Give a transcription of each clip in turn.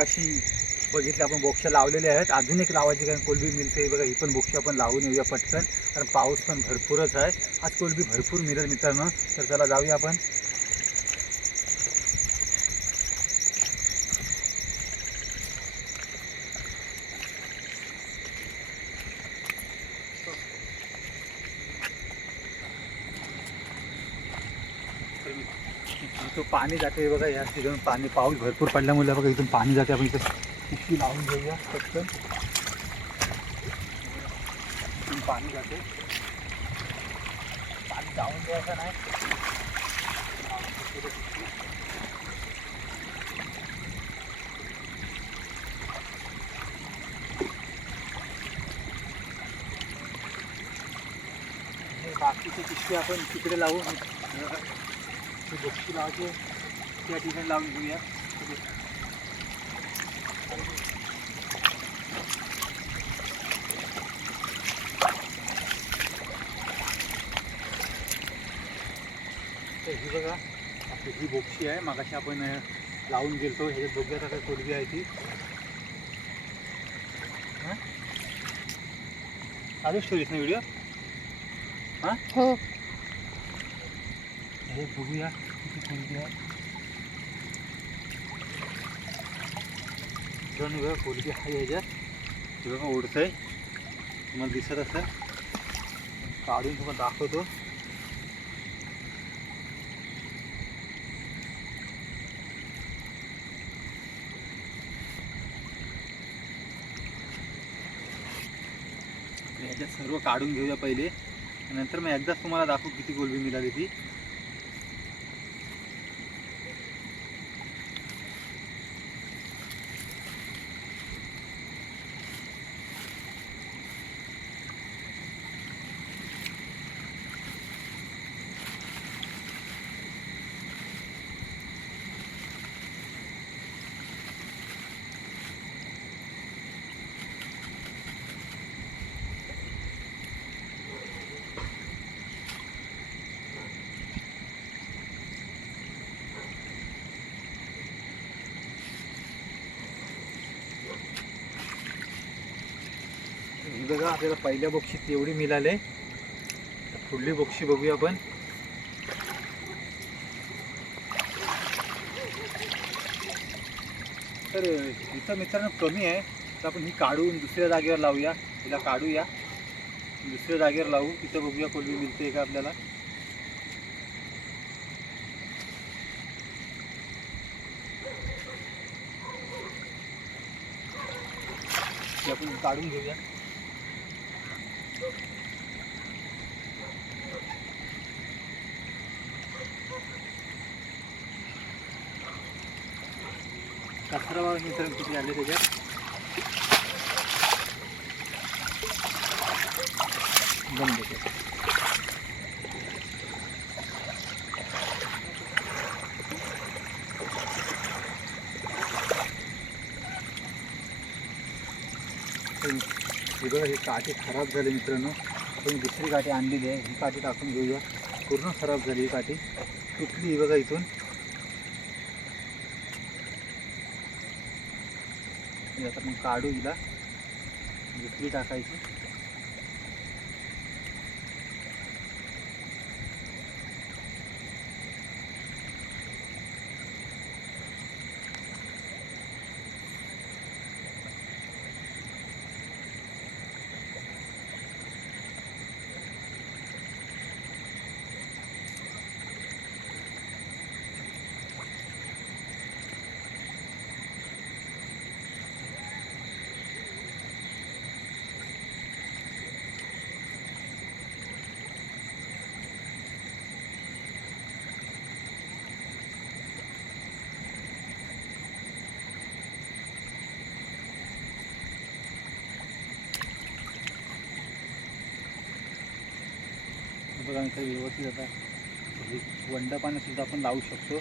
आपण अं, मगाशी बघितले आपण बोक्ष लावलेले आहेत. अजून एक लावायची कारण कोलबी मिळते. बघा ही पण बोक्ष आपण लावून येऊया पटकन. कारण पाऊस पण भरपूरच आहे. आज कोलबी भरपूर मिळेल मित्रांनो. तर चला जाऊया आपण. पाणी जाते बघा या सीझन पाणी पाऊस भरपूर पडल्यामुळे बघा इथून पाणी जाते आपण इथं पिशवी लावून घेऊया पटकन पाणी जाते पाणी जाऊन द्यायचं नाही हे बाकीचे पिशवी आपण तिकडे लावू ते बक्षी लावायचे त्या ठिकाणी लावून घेऊया तर ही बघा आपली ही बोक्षी आहे. मागाशी आपण अं, लावून गेलतो. ह्याच्यात बघूया आता कोलबी आहे ती. हाँ? चालू स्टोरीज ना व्हिडिओ? हाँ? हो. हे बघूया किती आहे. मित्रांनो बघा कोलबी आहे ह्याच्यात हे बघा आहे तुम्हाला दिसत असेल. काढून तुम्हाला दाखवतो. ह्याच्यात सर्व काढून घेऊया पहिले. नंतर मग एकदाच तुम्हाला दाखवू किती कोलबी मिळाली ती ही बघा आपल्याला पहिल्या बक्षीत एवढी मिळाले पुढली बक्षी बघूया आपण. तर इथं मित्रांनो कमी आहे तर आपण ही काढून दुसऱ्या जागेवर लावूया. हिला काढूया. दुसऱ्या जागेवर लावू. तिथं बघूया कोलबी मिळते का आपल्याला. आपण काढून घेऊया. कचरा बघा मित्रांनो किती आले त्याच्यात बंद कर. बघा ही काठी खराब झाली मित्रांनो आपण दुसरी काठी आणलेली आहे काठी पूर्ण खराब झाली ही काठी तुटली बघा इथून आता मग काढू हिला दुसरी टाकायची. बघा व्यवस्थित आता हे वंड सुद्धा आपण लावू शकतो.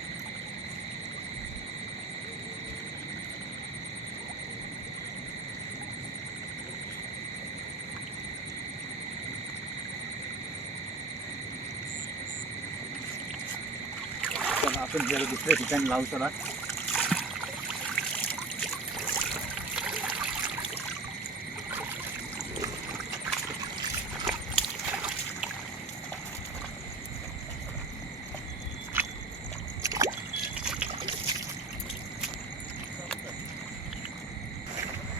आपण जरा दुसऱ्या ठिकाणी लावू, चला.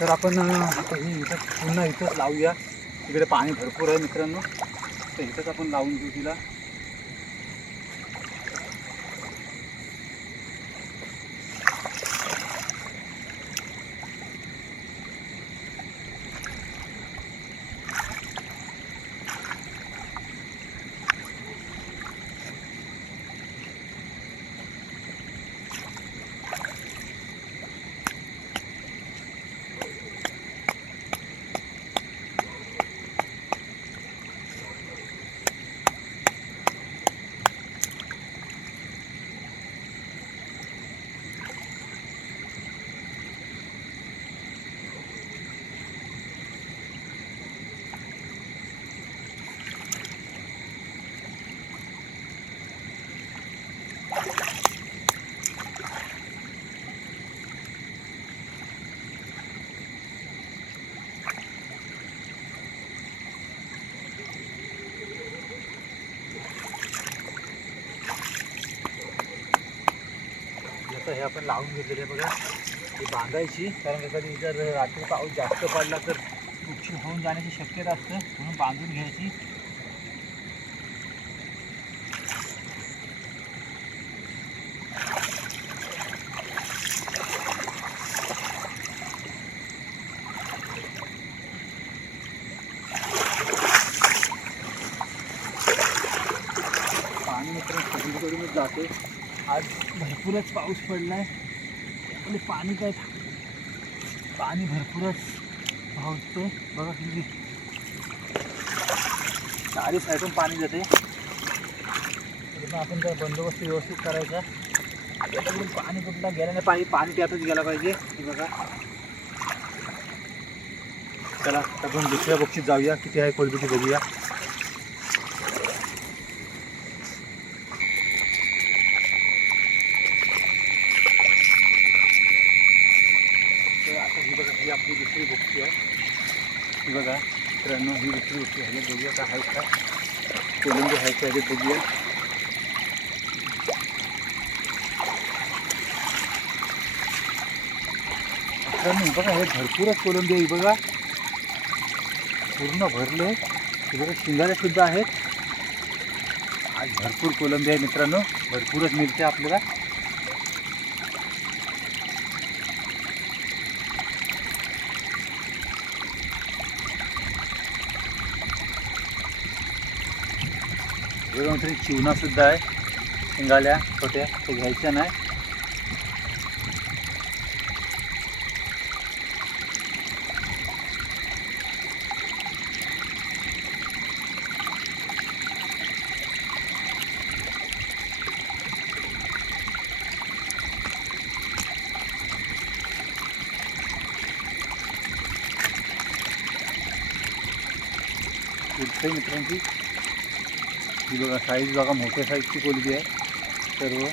तर आपण ही इथं पुन्हा इथंच लावूया. तिकडे पाणी भरपूर आहे मित्रांनो. तर इथंच आपण लावून घेऊ तिला. आता हे आपण लावून घेतलेले बघा. ही कारण का कधी जर रात्री पाऊस जास्त पडला तर वृक्ष होऊन जाण्याची शक्यता असते, म्हणून बांधून घ्यायची. आज भरपूरच पाऊस पडलाय. आपले पाणी काय पाणी भरपूरच भावते बघा किती चारी साईडून पाणी जाते. आपण काय बंदोबस्त व्यवस्थित करायचा. त्याच्याकडून पाणी कुठला गेलं नाही. पाहिजे पाणी त्यातच गेला पाहिजे. हे बघा. चला आपण दुसऱ्या बक्षीत जाऊया. किती आहे कोलबिटी बघूया. ही दुसरी बुकची आहे बघूया का आहे का कोलंबी आहे का ह्याच्यात बघूया मित्रांनो ही बघा हे भरपूरच कोलंबी आहे बघा। पूर्ण भरले हे बघा आहेत। आज भरपूर कोलंबी आहे मित्रांनो। भरपूरच मिळते आपल्याला। बघा मित्रांनो चिवणा सुद्धा आहे. शिंगाल्या छोट्या ते घ्यायच्या नाही. ही बघा साईज बघा मोठ्या साईजची कोलबी आहे. सर्व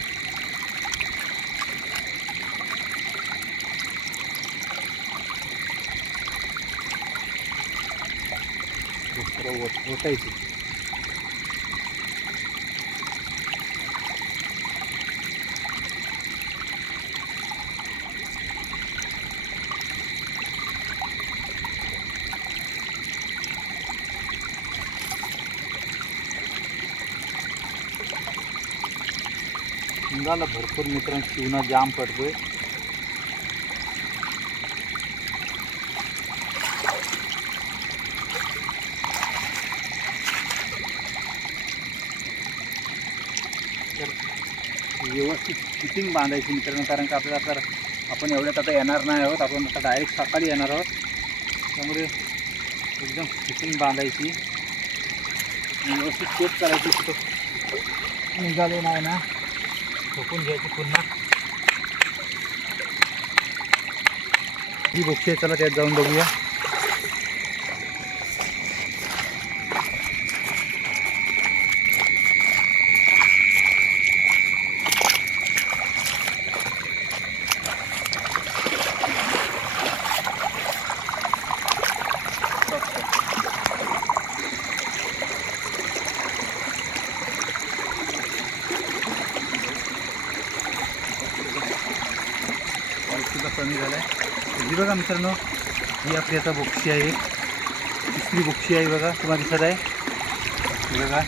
हे शिंगाला भरपूर मित्रांनो शिवना जाम पडतोय. तर व्यवस्थित फिटिंग बांधायची मित्रांनो कारण का आपल्याला तर आपण एवढ्यात आता येणार नाही आहोत. आपण आता डायरेक्ट सकाळी येणार आहोत. त्यामुळे एकदम फिटिंग बांधायची. व्यवस्थित चेक करायची. कुठं निघाले नाही ना. ठोकून चला त्यात ही बघा मित्रांनो, ही आपली आता बोक्षी आहे. एक तिसरी बोक्षी आहे बघा, तुम्हाला दिसत आहे. बघा.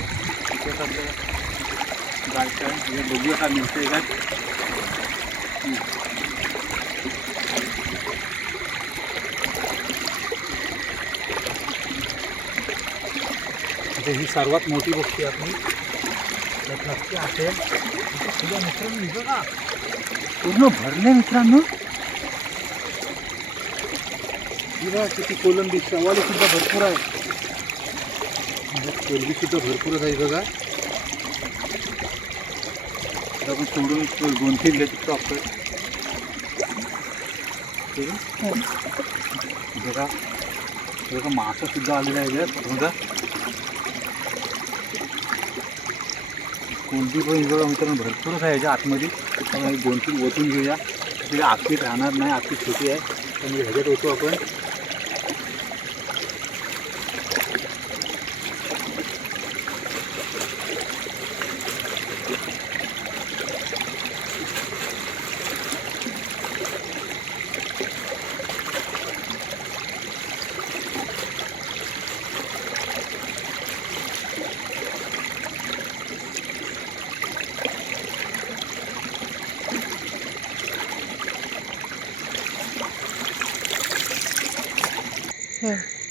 आपल्याला हे सर्वात मोठी बोक्षी आपली. असेल मित्रांनो बघा. पूर्ण भरले मित्रांनो. किंवा किती कोलंबी शवाली सुद्धा भरपूर आहे. कोलंबीसुद्धा भरपूरच आहे बघा. आपण सोडून दोन तीन घेतो आपण ठीक आहे? बघा. बघा मासासुद्धा आलेला आहे बघा. कोणती पण बघा मित्रांनो भरपूरच आहे याच्या आतमध्ये. त्यामुळे दोन तीन ओतून घेऊया. तिथे आखी राहणार नाही आखी छोटी आहे. त्यामुळे ह्याच्यात होतो आपण.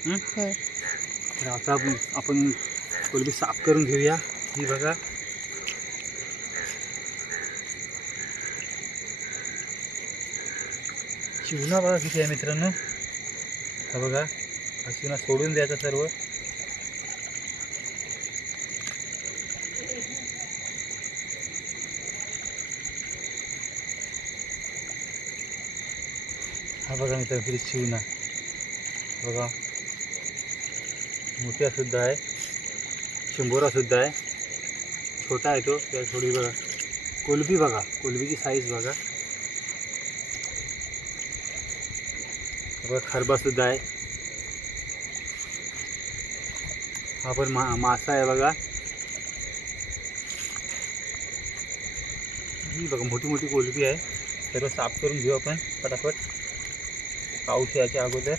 तर आता आपण आपण कोलबी साफ करून घेऊया. ही बघा. चिवणा बघा किती आहे मित्रांनो. हा बघा. हा चिवणा सोडून द्यायचा सर्व. हा बघा मित्रांनो किती चिवणा बघा. मोठ्या सुद्धा आहे. शंभोरासुद्धा सुद्धा आहे. छोटा आहे तो. त्या थोडी बघा. कोलबी बघा. कोलबीची साईज बघा. बघा खरबा सुद्धा आहे. हा पण मा मासा आहे बघा. ही बघा मोठी मोठी कोलबी आहे. सर्व साफ करून घेऊ आपण पटापट पाऊस यायच्या अगोदर.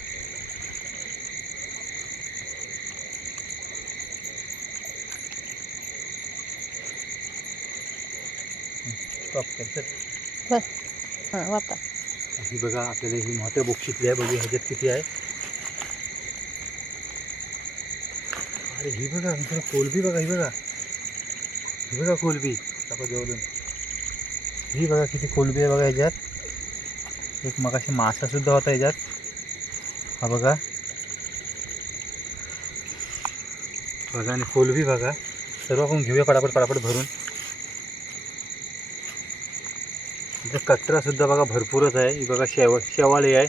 स्टॉप करतात हाँ वापर ही बघा आपल्याला ही मोठ्या बोक्षीतली आहे बघू ह्याच्यात किती आहे. अरे ही बघा मित्र कोलबी बघा ही बघा. ही बघा कोलबी. टाका जवळून ही बघा किती कोलबी आहे बघा ह्याच्यात. एक मगाशी मासा सुद्धा होता ह्याच्यात. हा बघा. बघा आणि कोलबी बघा. सर्व आपण घेऊया पटापट पटापट भरून. इथं बघा भरपूरच आहे. ही बघा शेव शेवाळी आहे.